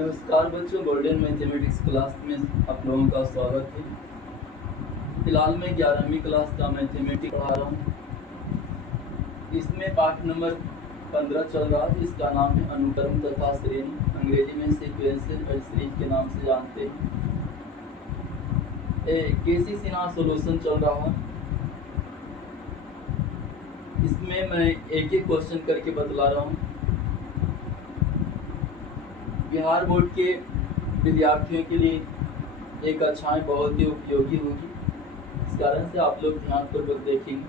नमस्कार बच्चों, golden mathematics class में आप लोगों का स्वागत है। फिलहाल मैं 11वीं क्लास का मैथमेटिक्स पढ़ा रहा हूँ। इसमें पाठ नंबर 15 चल रहा है, जिसका नाम है अनुक्रम तथा श्रेणी, अंग्रेजी में सीक्वेंशियल और सीरीज के नाम से जानते हैं। केसी सिन्हा सॉल्यूशन चल रहा है। इसमें मैं एक एक क्वेश्चन करके बतला रहा हूँ। बिहार बोर्ड के विद्यार्थियों के लिए एक कक्षाएं बहुत ही उपयोगी होगी। इस कारण से आप लोग ध्यानपूर्वक देखेंगे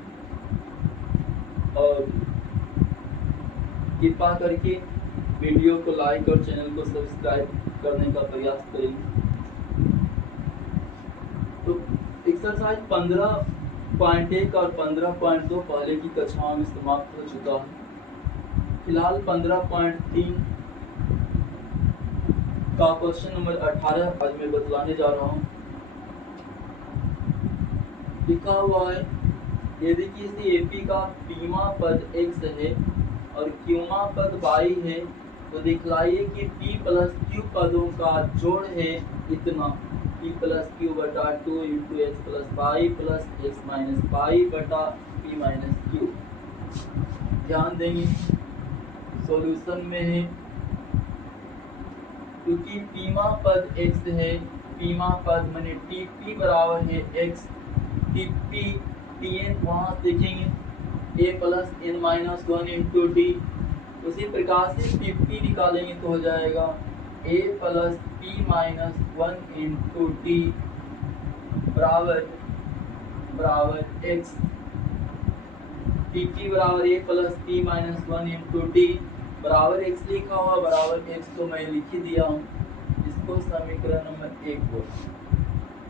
और कृपा करके वीडियो को लाइक और चैनल को सब्सक्राइब करने का प्रयास करेंगे। तो एक्सरसाइज 15.1 और 15.2 पहले की कक्षाओं में समाप्त हो चुका है। फिलहाल 15.3 का क्वेश्चन नंबर 18 आज मैं बतलाने जा रहा हूँ। लिखा हुआ है, यदि किसी एपी का पीमा पद x है और क्यूमा पद y है तो दिखलाइए कि p प्लस q पदों का जोड़ है इतना, p प्लस q बटा 2 into x plus y plus x minus y बटा p माइनस q। ध्यान देंगे सॉल्यूशन में है, क्योंकि पीमा पद x है, पीमा पद माने टीपी बराबर है x, टीपी tn वहाँ देखेंगे a plus n minus 1 into D. उसी प्रकार से टीपी निकालेंगे तो हो जाएगा a plus p minus 1 into D बराबर x। टीपी बराबर a plus p minus 1 into D बराबर x लिखा हुआ, बराबर x तो मैं लिख ही दिया हूँ। इसको समीकरण नंबर 1 को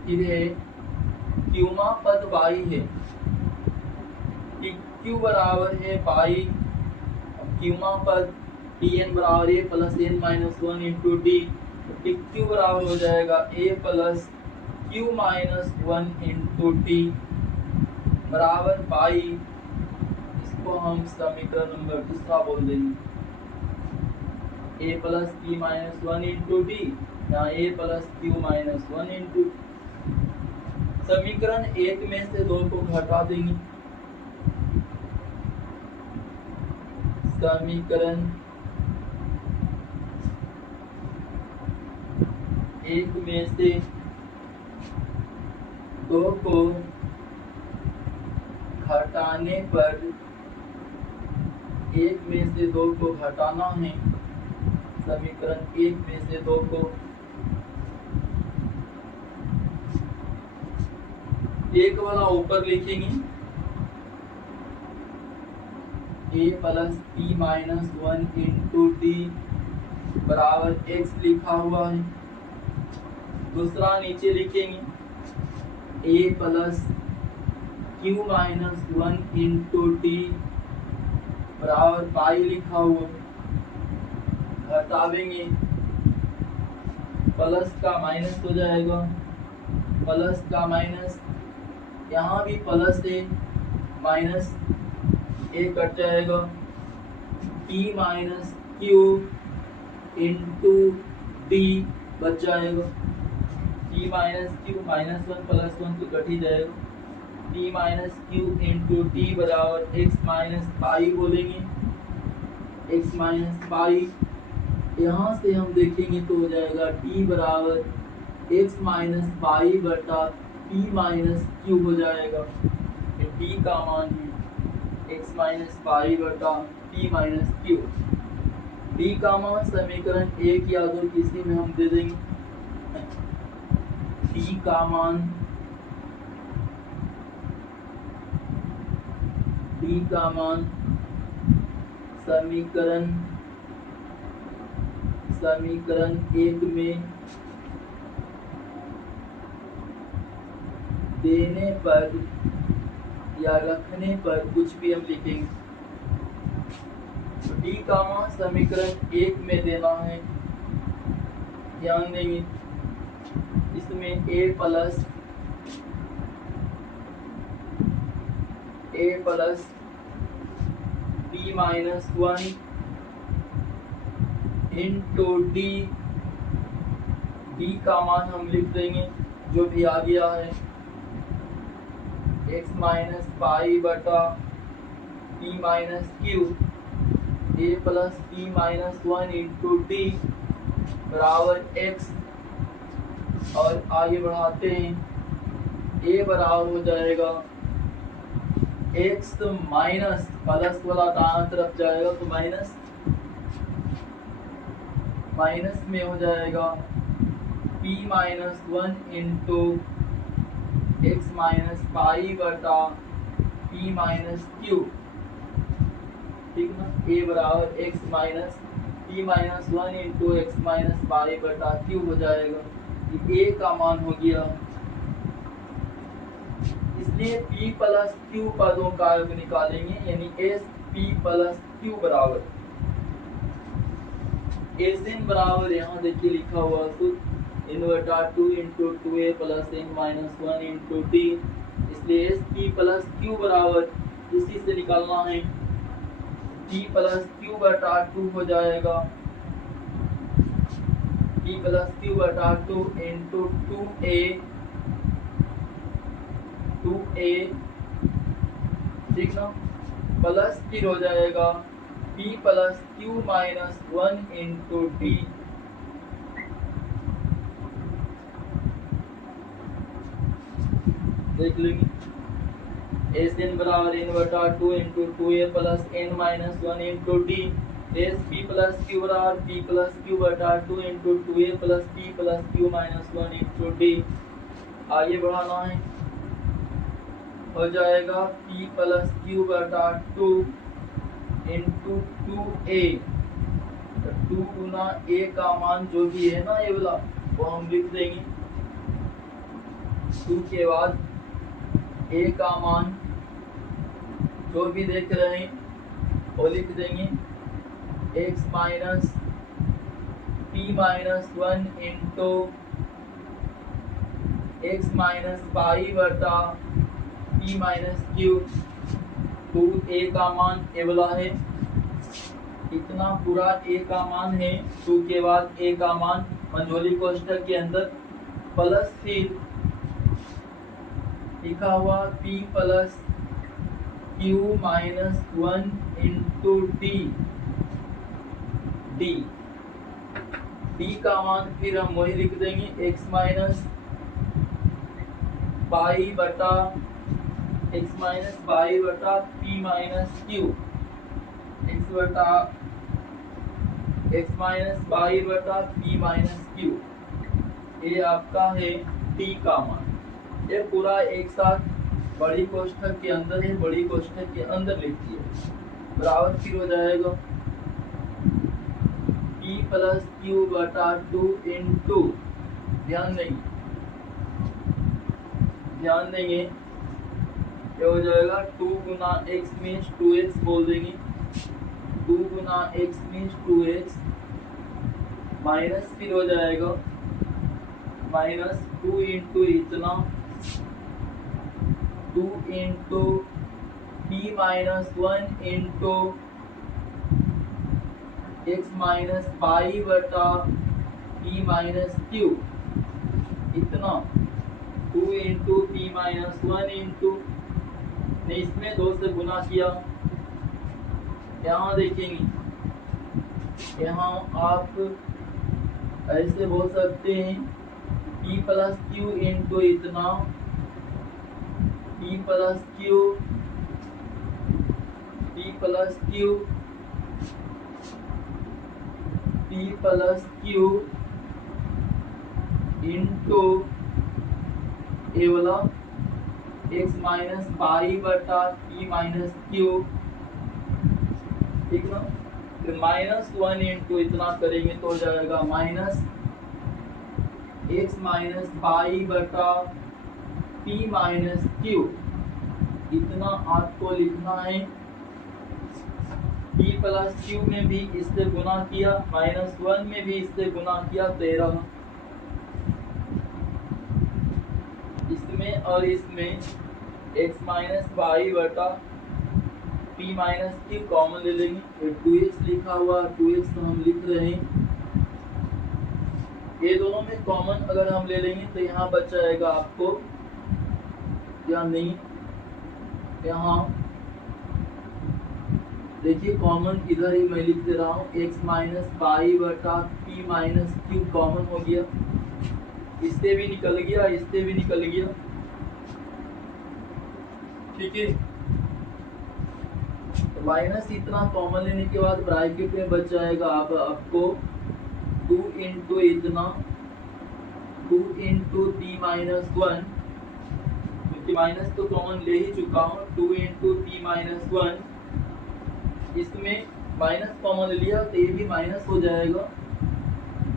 फिर है क्यूमा पद y है, q बराबर है y, क्यूमा पद tn बराबर a plus n minus 1 into D, q बराबर हो जाएगा a plus q minus 1 into D बराबर y। इसको हम समीकरण नंबर दूसरा बोल देंगे, a plus p minus 1 into D, यहाँ a plus q minus 1 into. समीकरण 1 में से 2 को घटा देंगे, समीकरण 1 में से 2 को घटाने पर, 1 में से 2 को घटाना है, समीकरण 1 में से 2 को, एक वाला ऊपर लिखेंगे a plus p minus 1 into D बराबर x लिखा हुआ है। दूसरा नीचे लिखेंगे a plus q minus 1 into D बराबर y लिखा हुआ। घटावेंगे, प्लस का माइनस हो जाएगा, प्लस का माइनस, यहाँ भी प्लस है, माइनस ए कट जाएगा, p minus q into D बच जाएगा, p minus q minus 1 plus 1 तो कट ही जाएगा, p minus q into D बराबर x माइनस पाई बोलेंगे, x माइनस पाई। यहाँ से हम देखेंगे तो हो जाएगा d बराबर x माइनस पाई बटा p माइनस q हो जाएगा। d का मान है x माइनस पाई बटा p माइनस q। d का मान समीकरण 1 या 2 किसी में हम दे देंगे। d का मान, d का मान समीकरण 1 में देने पर या रखने पर कुछ भी हम लिखेंगे। तो डी का मान समीकरण 1 में देना है, ध्यान देंगे। इसमें a plus p minus 1 into D D का मान हम लिख देंगे जो भी आ गया है x माइनस पाई बटा p minus Q a plus p minus 1 into D बराबर x, और आगे बढ़ाते हैं a बराबर हो जाएगा x माइनस प्लस वाला दाहिने तरफ जाएगा तो माइनस में हो जाएगा p minus 1 into x minus pi बटा p माइनस क्यू, ठीक ना। a बराबर x minus p minus 1 into x minus pi बटा क्यू हो जाएगा। ये a का मान हो गया, इसलिए p प्लस q पदों का योग निकालेंगे, यानी s p प्लस q बराबर Sn बराबर यहाँ देखिए लिखा हुआ सूत्र इनवर्टा 2 into 2a plus n minus 1 into D, इसलिए एस पी प्लस क्यू बराबर इसी से निकालना है p प्लस क्यू बटा 2 हो जाएगा p प्लस क्यू बटा 2 इंटू 2a, ठीक ना, प्लस फिर हो जाएगा p plus Q minus 1 into D, देख लेंगे एस एन बराबर n बटा 2 into 2a plus n minus 1 into D, S P plus Q बराबर p प्लस क्यू बटा 2 into 2a plus p plus Q minus 1 into D. आगे बढ़ाना है, हो जाएगा p प्लस क्यू बटा 2 इंटू 2a, 2 गुना a का मान जो भी है ना ये वाला वो हम लिख देंगे, 2 के बाद a का मान जो भी देख रहे हैं वो लिख देंगे x minus p minus 1 into x minus pi बटा p माइनस क्यू, 2a का मान ए वाला है, इतना पूरा a का मान है, 2 के बाद a का मान मंझोली कोष्ठक के अंदर प्लस फिर लिखा हुआ p plus Q minus 1 into D, D का मान फिर हम वही लिख देंगे x माइनस पाई बटा p minus Q, x minus बटा p माइनस क्यू, ये आपका है d का मान। ये पूरा एक साथ बड़ी कोष्ठक के अंदर है, बड़ी कोष्ठक के अंदर लिखिए, बराबर फिर हो जाएगा p प्लस क्यू बटा 2 इंटू, ध्यान देंगे ये हो जाएगा 2 गुना x मीन्स 2x बोल देंगे, 2 गुना x मीन्स 2x, माइनस फिर हो जाएगा माइनस 2 इंटू इतना 2 into p minus 1 into x minus pi बटा p माइनस क्यू, इतना 2 इंटू p माइनस 1 इंटू, ने इसमें 2 से गुना किया, यहाँ देखेंगे, यहाँ आप ऐसे बोल सकते हैं p प्लस क्यू इंटू इतना, p प्लस क्यू इंटू ए वाला x माइनस पाई बटा p माइनस क्यू, ठीक ना। फिर माइनस 1 इंटू इतना करेंगे तो हो जाएगा माइनस x माइनस पाई बटा p माइनस क्यू, इतना आपको लिखना है। p प्लस क्यू में भी इससे गुना किया, माइनस 1 में भी इससे गुना किया, 13, इसमें और इसमें x माइनस पाई बटा p माइनस क्यू कॉमन ले लेंगे, फिर 2x लिखा हुआ 2x तो हम लिख रहे हैं, ये दोनों में कॉमन अगर हम ले लेंगे तो यहाँ बच जाएगा आपको या नहीं, यहाँ देखिए कॉमन इधर ही मैं लिख दे रहा हूँ, x माइनस पाई बटा पी माइनस क्यू कॉमन हो गया, इससे भी निकल गया, इससे भी निकल गया, ठीक है। तो माइनस इतना कॉमन लेने के बाद ब्रैकेट में बच जाएगा अब आपको 2 इंटू इतना 2 इंटू टी माइनस 1, क्योंकि माइनस तो कॉमन ले ही चुका हूँ, 2 इंटू टी माइनस 1, इसमें माइनस कॉमन लिया तो ये भी माइनस हो जाएगा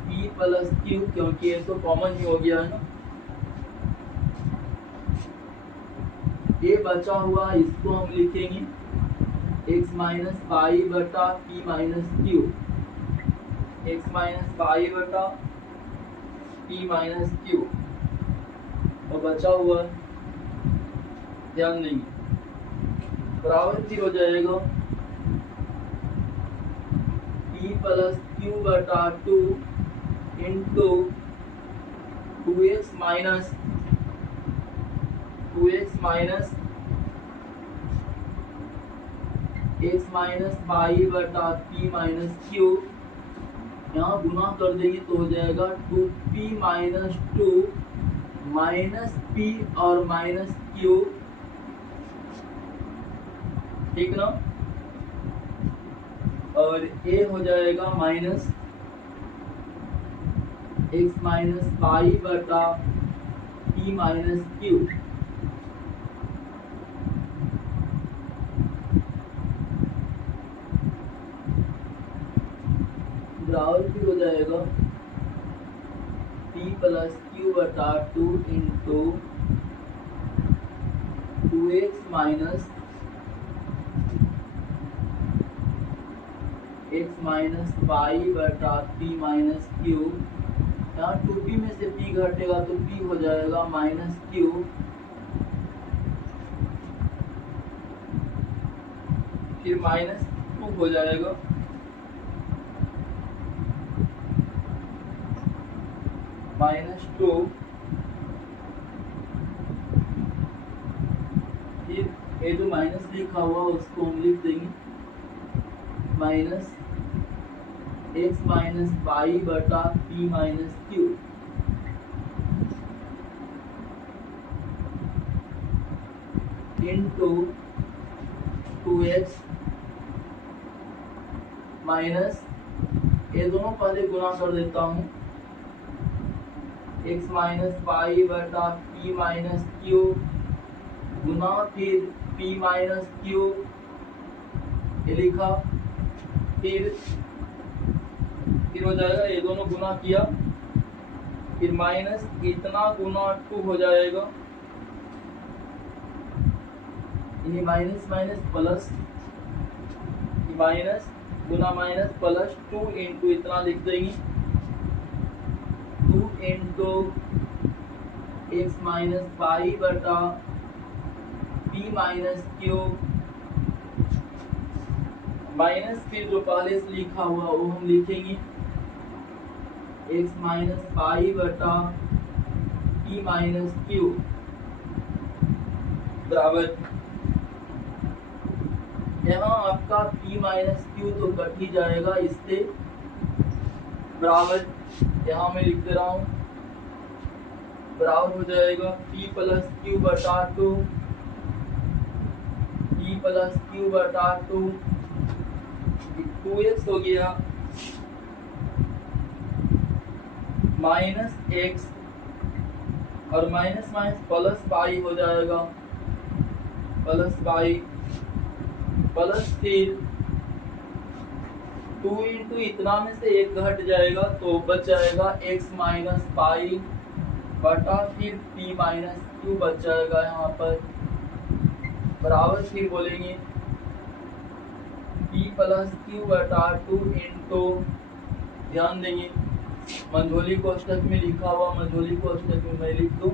p प्लस क्यू, क्योंकि ये तो कॉमन ही हो गया है ना। ये बचा हुआ इसको हम लिखेंगे x माइनस पाई बटा P minus Q, x minus pi बटा पी माइनस क्यू, और बचा हुआ ध्यान नहीं बराबर फिर हो जाएगा p प्लस क्यू बटा 2 into 2x minus x minus pi बटा p माइनस क्यू, यहाँ गुना कर देंगे तो हो जाएगा 2p माइनस 2 माइनस p और माइनस q, ठीक ना। और a हो जाएगा माइनस x माइनस पाई बटा p माइनस क्यू, बराबर भी हो जाएगा p प्लस क्यू बटा 2 into 2x minus x minus pi बटा p माइनस क्यू, यहाँ 2p में से p घटेगा तो p हो जाएगा माइनस क्यू, फिर माइनस 2 हो जाएगा, माइनस 2, फिर ये जो माइनस लिखा हुआ उसको हम लिख देंगे माइनस x माइनस पाई बटा p minus Q, into 2x minus, ये दोनों पहले गुना कर देता हूँ, x माइनस पाई बटा p माइनस क्यू गुना फिर p माइनस क्यू, ये लिखा, फिर हो जाएगा, ये दोनों गुना किया, फिर माइनस इतना गुना 2 हो जाएगा, ये माइनस माइनस प्लस, माइनस गुना माइनस प्लस 2 इंटू इतना लिख देंगे 2 इंटू x माइनस पाई बटा p माइनस क्यू, माइनस फिर जो पहले से लिखा हुआ वो हम लिखेंगे x माइनस पाई बटा p माइनस क्यू, बराबर, यहाँ आपका p माइनस क्यू तो कट ही जाएगा इससे, बराबर, यहाँ मैं लिख दे रहा हूँ, बराबर हो जाएगा p प्लस क्यू बटा 2, p प्लस क्यू बटा 2, 2x हो गया, माइनस x और माइनस माइनस प्लस पाई हो जाएगा, प्लस पाई, प्लस फिर 2 इंटू इतना में से एक घट जाएगा तो बच जाएगा x माइनस पाई बटा फिर p माइनस क्यू बच जाएगा यहाँ पर, बराबर फिर बोलेंगे p प्लस क्यू बटा 2 इंटू, ध्यान देंगे मंझोली कोष्टक में लिखा हुआ, मंझोली कोष्टक में मैं लिख दूँ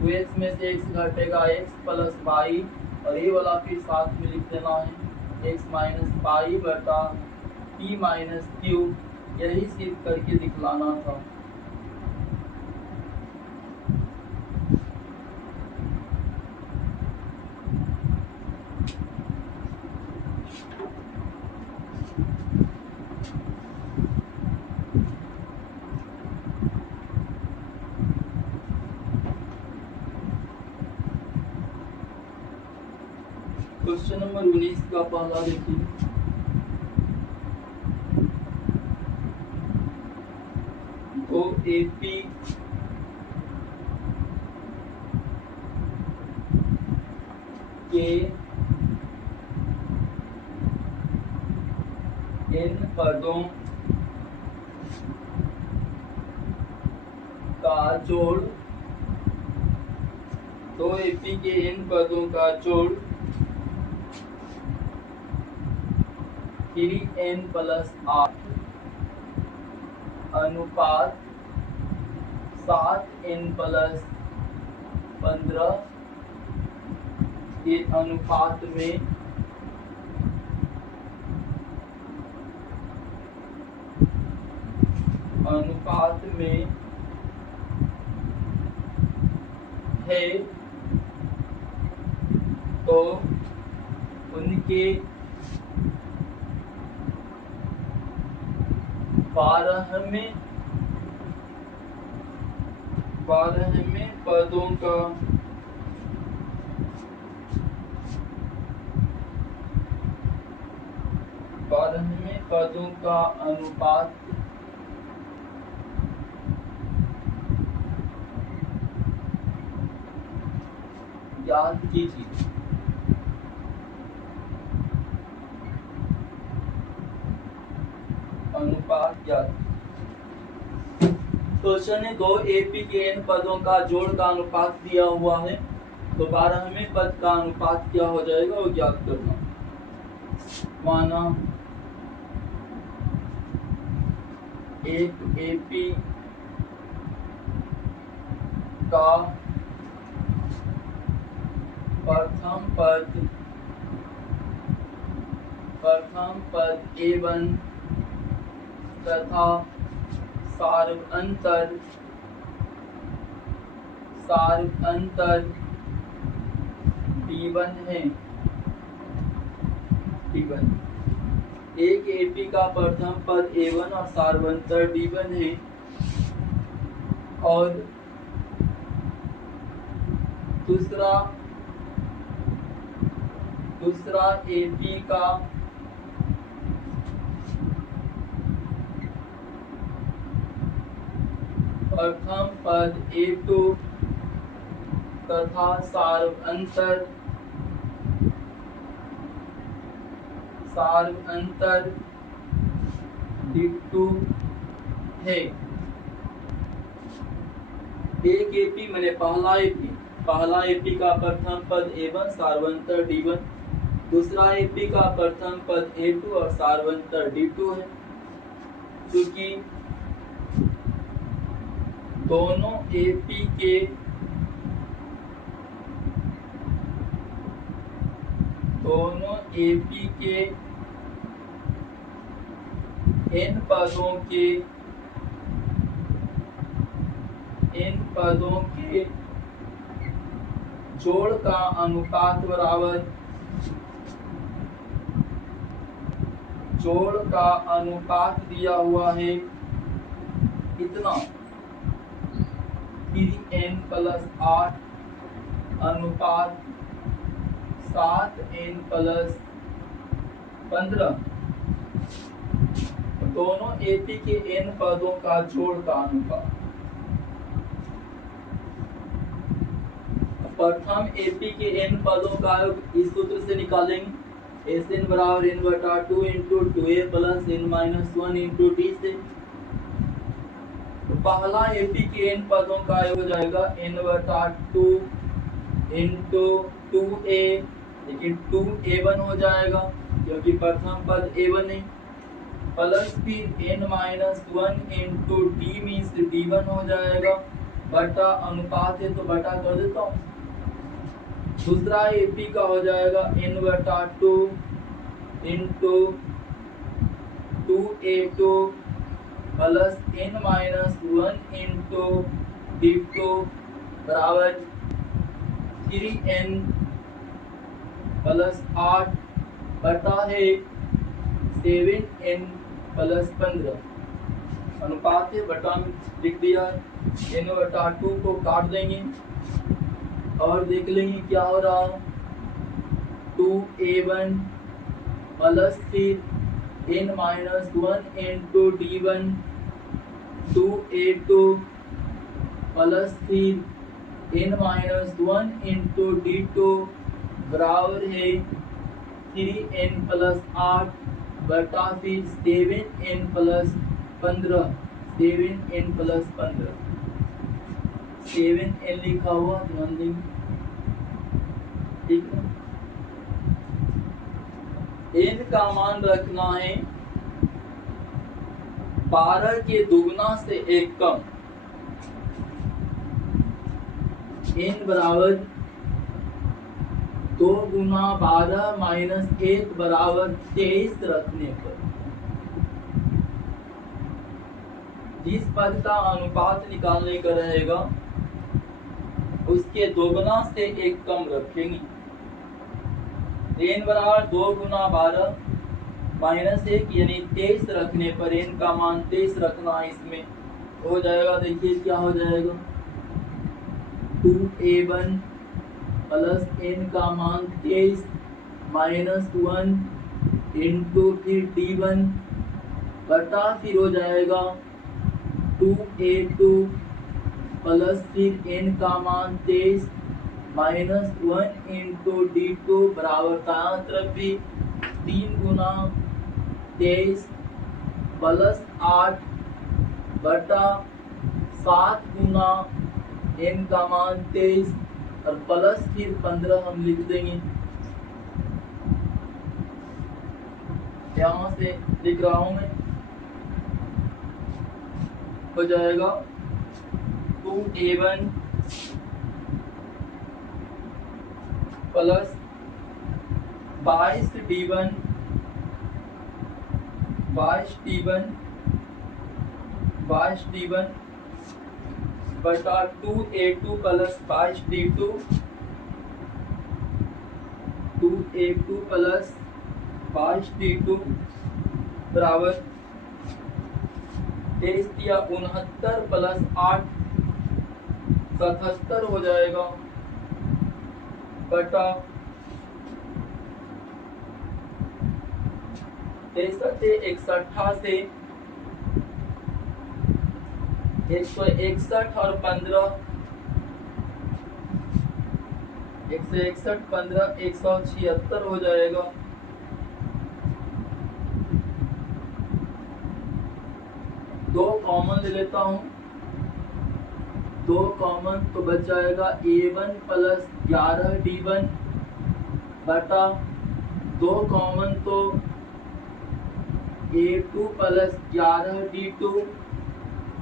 2x में से x घटेगा x प्लस पाई, और ये वाला फिर साथ में लिख देना है x माइनस पाई बटा p माइनस क्यू, यही सिर्फ करके दिखलाना था। क्वेश्चन नंबर 19 का पहला देखिए। तो एपी के इन पदों का जोड़, तो एपी के इन पदों का जोड़ 3n+8 अनुपात 7n+15 के अनुपात में है, तो उनके 12वें पदों का अनुपात याद कीजिए। अनुपात याद। क्वेश्चन है 2 एपी के n पदों का जोड़ का अनुपात दिया हुआ है, तो 12वें पद का अनुपात क्या हो जाएगा वो ज्ञात करना। माना एक एपी का प्रथम पद A1 तथा सार्वअंतर D1 है। एक एपी का प्रथम पद A1 और सार्वअंतर D1 है, और दूसरा एपी का प्रथम पद A2 तथा सार्वअंतर D2 है। एक एपी मैंने पहला एपी का प्रथम पद A1 सार्वअंतर D1, दूसरा एपी का प्रथम पद A2 और सार्वअंतर D2 है। क्योंकि दोनों एपी के इन पदों के जोड़ का अनुपात बराबर दिया हुआ है इतना 3n+8 अनुपात 7n+15। दोनों एपी के n पदों का जोड़ का अनुपात। प्रथम एपी के n पदों का इस सूत्र से निकालेंगे। Sn बराबर n/2 × 2a + n-1 × d से। तो पहला एपी के n पदों का हो जाएगा n/2 × 2a, लेकिन 2a1 हो जाएगा क्योंकि प्रथम पद A1 है, प्लस फिर n-1 × d मीन्स d1 हो जाएगा, बटा अनुपात है तो बटा कर देता हूँ। दूसरा एपी का हो जाएगा n/2 × 2a2 plus n-1 × d2 बराबर 3n+8 बटा है 7n+15। अनुपात है, बटा लिख दिया। n/2 को काट देंगे और देख लेंगे क्या हो रहा है। 2a1 प्लस फिर n minus 1 into d1 2a2 plus फिर n माइनस 1 इंटू d2 बराबर है 3n प्लस 8 बटा फिर 7n plus 15 7n plus 15 7n लिखा हुआ ध्यान देंगे, ठीक है। n का मान रखना है 12 के दुगना से एक कम। n बराबर 2 गुना 12 माइनस 1 बराबर 23 रखने पर जिस पद का अनुपात निकालने का रहेगा उसके दोगुना से एक कम रखेंगे। n बराबर 2 गुना 12 माइनस 1 यानी 23 रखने पर n का मान 23 रखना है। इसमें हो जाएगा, देखिए क्या हो जाएगा 2a1 प्लस n का मान 23 माइनस 1 इंटू फिर d1 बटा फिर हो जाएगा 2a2 प्लस फिर n का मान 23 माइनस 1 इंटू d2 बराबर दायां तरफ भी 3 गुना 23 प्लस 8 बटा 7 गुना n का मान 23 और प्लस फिर 15 हम लिख देंगे। यहाँ से लिख रहा हूं मैं, हो जाएगा 2a1 प्लस 22d1 बटा 2a2 plus 22d2 2a2 plus 22d2 बराबर 23 या 69 प्लस 8 77 हो जाएगा बटा 63 से 161 और 15 161 15 176 हो जाएगा। दो कॉमन ले लेता हूं, 2 कॉमन तो बच जाएगा a1 प्लस 11d1 बटा 2 कॉमन तो a2 प्लस 11d2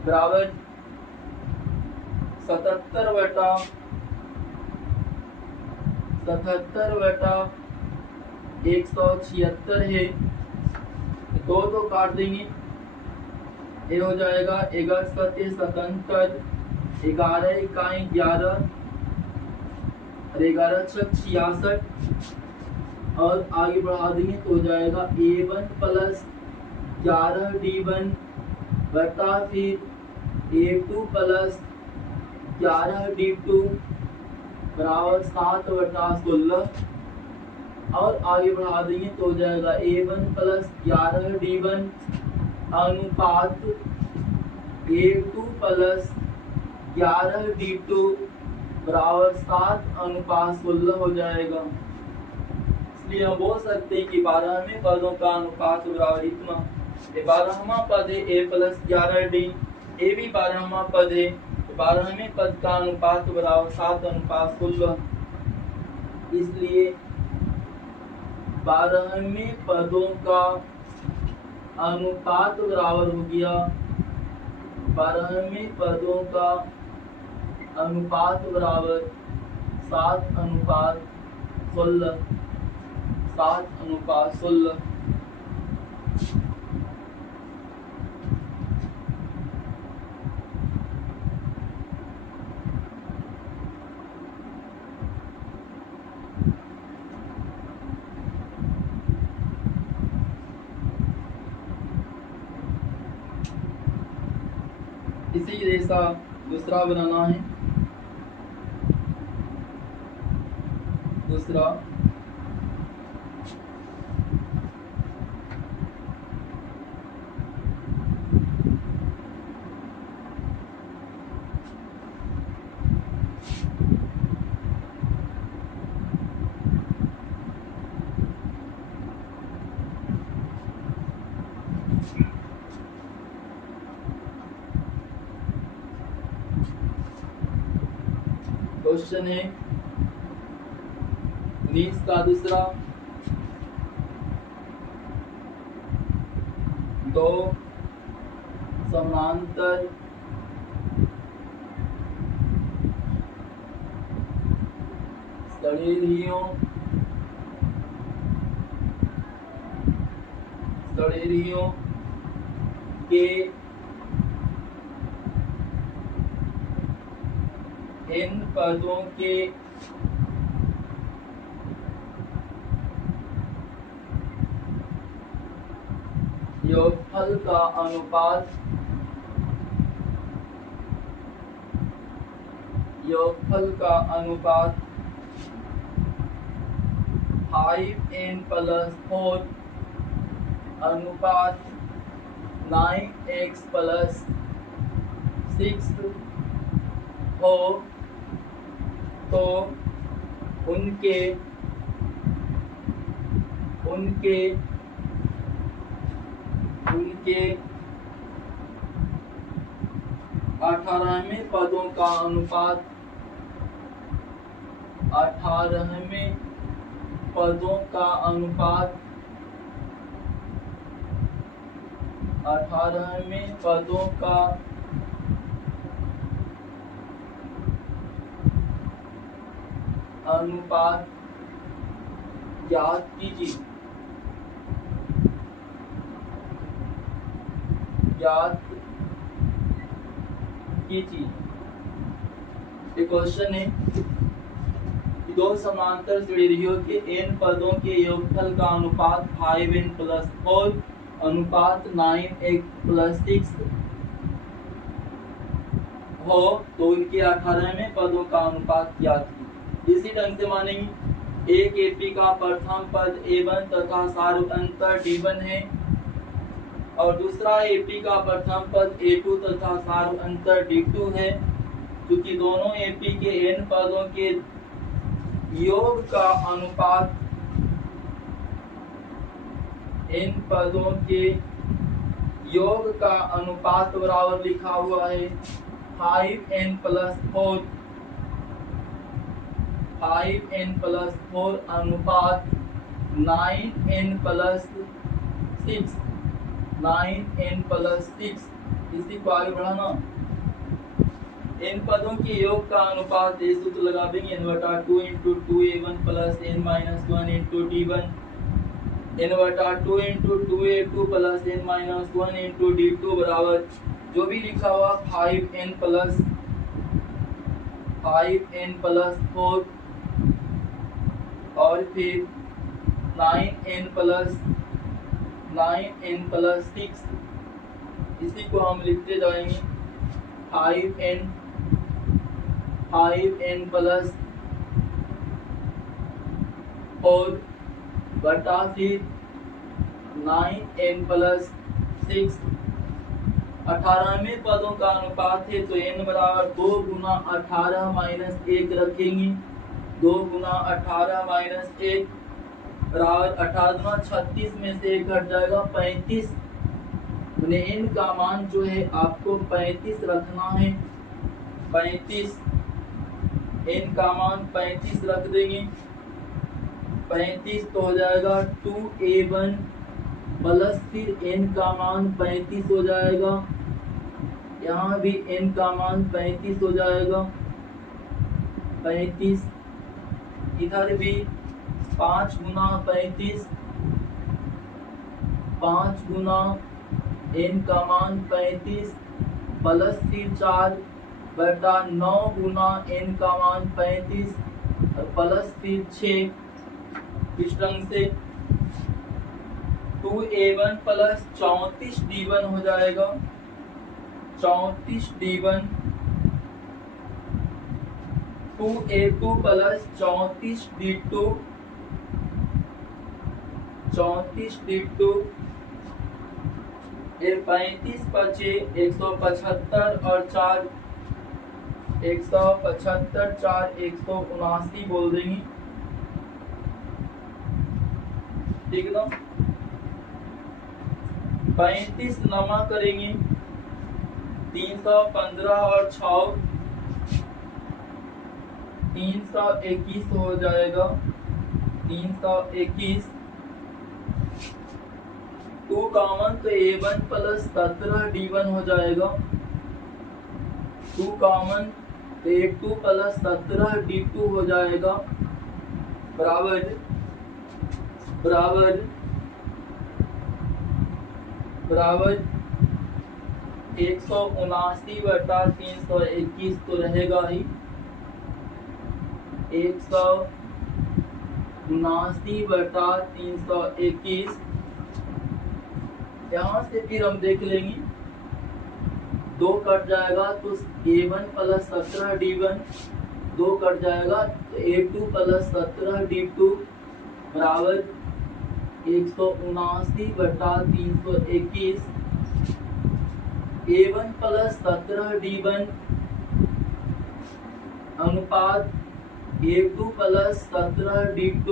बराबर 77 बटा 176 है। दो काट देंगे, ये हो जाएगा 11 सत्य 77 11 इकाई 11 और 11 छक 66 और आगे बढ़ा देंगे तो हो जाएगा a1 प्लस 11d1 बटा फिर a2 प्लस 11d2 बराबर 7 बटा 16 और आगे बढ़ा देंगे तो हो जाएगा a1 प्लस 11d1 अनुपात a2 प्लस 11d2 बराबर 7 अनुपात 16 हो जाएगा। इसलिए हम बोल सकते हैं कि 12वें पदों का अनुपात बराबर इतना। ये 12वां पद है a प्लस 11d, ए भी 12वां पद है, तो 12वें पद का अनुपात बराबर 7 अनुपात 16। इसलिए 12वें पदों का अनुपात बराबर हो गया 12वें पदों का अनुपात बराबर 7 अनुपात 16 7 अनुपात 16। इसी जैसा दूसरा बनाना है। दूसरा क्वेश्चन है 19 का दूसरा, दो समानांतर सड़ेरियों के इन पदों के योगफल का अनुपात 5n+4 अनुपात 9x+6 हो तो उनके 18वें पदों का अनुपात 18वें पदों का अनुपात 18वें पदों का अनुपात ज्ञात कीजिए। ये क्वेश्चन है कि दो समांतर सड़ेरियों के n पदों के योगफल का अनुपात 5n+4 अनुपात 9x+6 हो तो इनके 18वें पदों का अनुपात ज्ञात कीजिए। इसी ढंग से मानेंगे एक एपी का प्रथम पद A1 तथा सार्वअंतर D1 है और दूसरा एपी का प्रथम पद A2 तथा सार्वअंतर D2 है, क्योंकि दोनों एपी के n पदों के योग का अनुपात बराबर लिखा हुआ है 5n+4 अनुपात 9n+6 इसी को आगे बढ़ाना। इन पदों के योग का अनुपात ये सूत्र लगा देंगे n/2 × 2a1 + n-1 × d1 n/2 × 2a2 + n-1 × d2 बराबर जो भी लिखा हुआ 5n+4 और फिर 9n+6 इसी को हम लिखते जाएंगे 5n+4 बटा फिर 9n+6 18वें पदों का अनुपात है तो n बराबर 2 × 18 - 1 रखेंगे। 2 × 18 - 1 बराबर 18 36 में से 1 घट जाएगा 35। n का मान जो है आपको 35 रखना है। 35 n का मान 35 रख देंगे। 35 तो हो जाएगा 2a1 प्लस फिर n का मान 35 हो जाएगा। यहाँ भी n का मान 35 हो जाएगा। 35 इधर भी 5 × 35 5 गुना n का मान 35 प्लस फिर 4 बटा 9 गुना n का मान 35 और प्लस फिर 6 इस ढंग से 2a1 प्लस 34 d1 हो जाएगा। 34 d1 2a2 प्लस 34 d2 35 बचे 175 और 4 175 4 179 बोल देंगे। ठीक है ना। 35 नमा करेंगे 315 और 6 321 हो जाएगा, 321। 2 कॉमन तो A1 प्लस 17 D1 हो जाएगा, 2 कॉमन तो A2 प्लस 17 D2 हो जाएगा, बराबर बराबर बराबर 179/321 तो रहेगा ही, 179/321। यहाँ से फिर हम देख लेंगे, 2 कट जाएगा तो A1 प्लस 17 D1, 2 कट जाएगा तो A2 प्लस 17 D2 बराबर 179/321। A1 प्लस 17 D1 अनुपात A2 प्लस 17 D2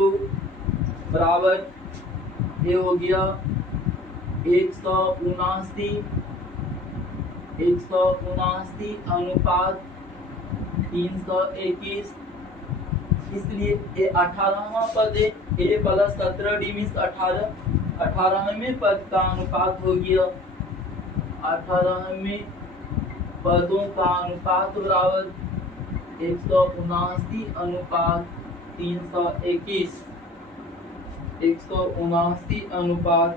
बराबर ये हो गया 179 अनुपात 321। इसलिए ये 18वां पद है, A प्लस 17 D मीन्स 18वें पद का अनुपात हो गया, 18वें पदों का अनुपात बराबर 179 अनुपात 321, 179 अनुपात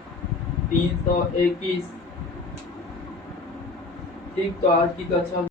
321। ठीक, तो आज की कक्षा